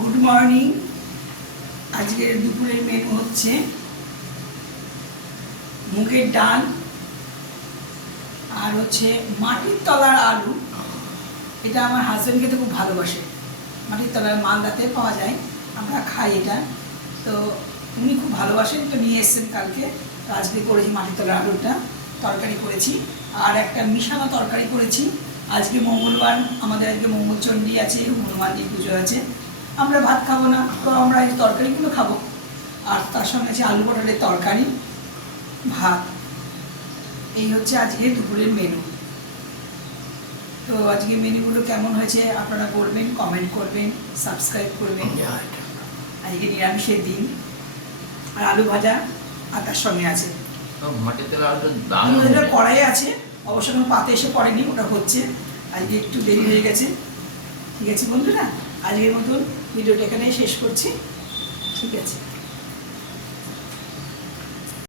Good morning. আজকের দুপুরের menu হচ্ছে মুগের ডাল আর হচ্ছে মাটির তলার আলু। এটা আমার হাজব্যান্ড খেতে খুব ভালোবাসে। মাটির তলার মালদাতে পাওয়া যায়, আমরা খাই এটা। তো উনি খুব ভালোবাসেন, তো নিয়ে এসছেন কালকে। তো আজকে করেছি মাটির তলার আলুটা তরকারি করেছি, আর একটা মিশানো তরকারি করেছি। আজকে মঙ্গলবার, আমাদের আজকে মঙ্গলচণ্ডী আছে, হনুমানজি পুজো আছে। আমরা ভাত খাবো না, তো আমরা এই তরকারিগুলো খাবো। আর তার সঙ্গে আছে আলু পটলের তরকারি, ভাত। এই হচ্ছে আজকে দুপুরের মেনু। তো আজকে মেনুগুলো কেমন হয়েছে আপনারা বলবেন, কমেন্ট করবেন, সাবস্ক্রাইব করবেন। আজকে নিরামিষের দিন, আর আলু ভাজা আর তার সঙ্গে আছে কড়াই আছে। অবশ্য কোনো পাতে এসে পড়েনি, ওটা হচ্ছে। আজকে একটু দেরি হয়ে গেছে। ঠিক আছে বন্ধুরা, আজকের মতন ভিডিওটা এখানেই শেষ করছি। ঠিক আছে।